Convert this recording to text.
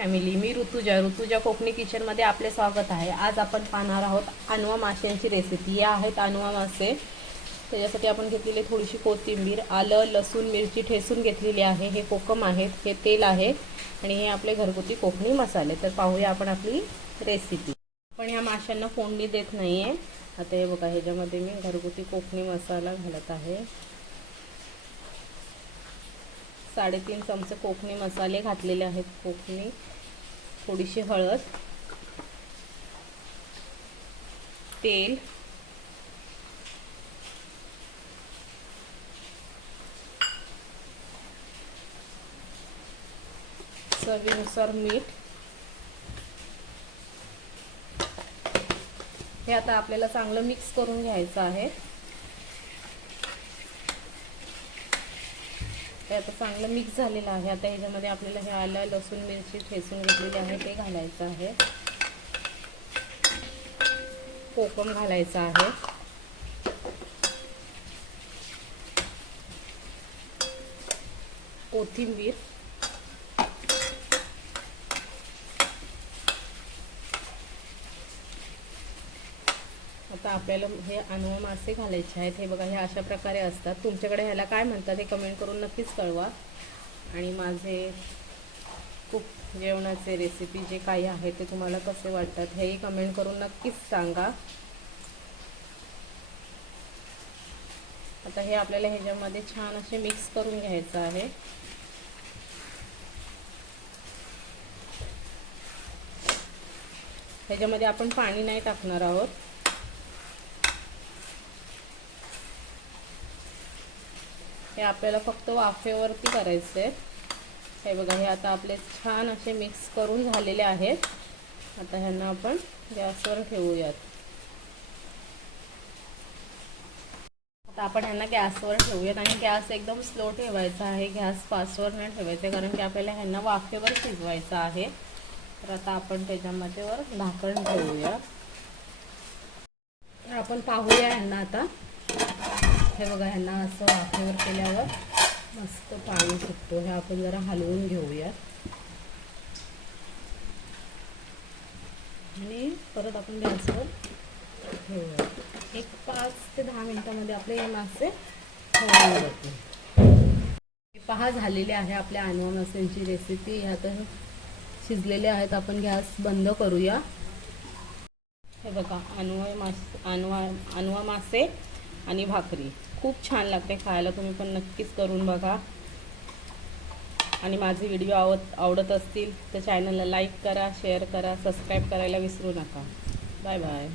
Family मी ऋतुजा. ऋतुजा कोकणी किचनमध्ये आपले स्वागत आहे. आज आपण पाहणार आहोत अनवा माशांची रेसिपी या आहेत अनवा मासे. त्याच्यासाठी आपण घेतलेली थोडीशी कोथिंबीर आलं लसूण मिरची ठेसून घेतलेली आहे. हे कोकम आहेत हे तेल आहे आणि हे आपले घरगुती कोकणी मसाले. तर पाहूया आपण आपली रेसिपी पण ह्या माशांना फोडणी देत नाही आहे आता हे बघा ह्याच्यामध्ये मी घरगुती कोकणी मसाला घालत आहे. साडेतीन चमचे कोकणी मसाले घातलेले आहेत. कोकणी थोडीशी हळद तेल चवीनुसार मीठ. हे आता आपल्याला चांगलं मिक्स करून घ्यायचं आहे. हे आता चांगलं मिक्स झालेलं आहे. आता ह्याच्यामध्ये आपल्याला हे आलं लसूण मिरची ठेसून घेतलेली आहे. ते घालायचं आहे. कोकम घालायचं आहे. कोथिंबीर. आता आपल्याला हे अनवा मासे घालायचे आहेत. हे बघा हे अशा प्रकारे असतात. तुमच्याकडे ह्याला काय म्हणतात हे कमेंट करून नक्कीच कळवा. आणि माझे खूप जेवणाचे रेसिपी जे काही आहे ते तुम्हाला कसे वाटतात हेही कमेंट करून नक्कीच सांगा. आता हे आपल्याला ह्याच्यामध्ये छान असे मिक्स करून घ्यायचं आहे. ह्याच्यामध्ये आपण पाणी नाही टाकणार आहोत. हे आपल्याला फक्त वाफेवरती करायचं आहे हे बघा हे आता आपले छान असे मिक्स करून झालेले आहेत. आता ह्यांना आपण गॅसवर ठेवूयात. आता आपण ह्यांना गॅसवर ठेवूयात आणि गॅस एकदम स्लो ठेवायचा आहे. गॅस फास्टवर नाही ठेवायचं कारण की आपल्याला ह्यांना वाफेवर शिजवायचं आहे. तर आता आपण त्याच्यामध्ये वर झाकण ठेवूया. तर आपण पाहूया ह्यांना आता. हे बघा ह्यांना असं वाफेवर केल्यावर मस्त पाणी सुटतो. हे आपण जरा हलवून घेऊया आणि परत आपण गॅसवर ठेवूया एक पाच ते दहा मिनिटामध्ये आपले हे मासे होऊन जातील पहा झालेले आहे आपल्या अनवा मास्यांची रेसिपी ह्यात शिजलेले आहेत. आपण गॅस बंद करूया. हे बघा अनवा मास अनवा अनवा मासे आणि भाकरी. खूप छान लागते खायला तुम्ही पण नक्कीच करून बघा. आणि माझे व्हिडिओ आवत आवडत असतील तर चॅनलला लाईक करा शेअर करा सबस्क्राईब करायला विसरू नका. Bye bye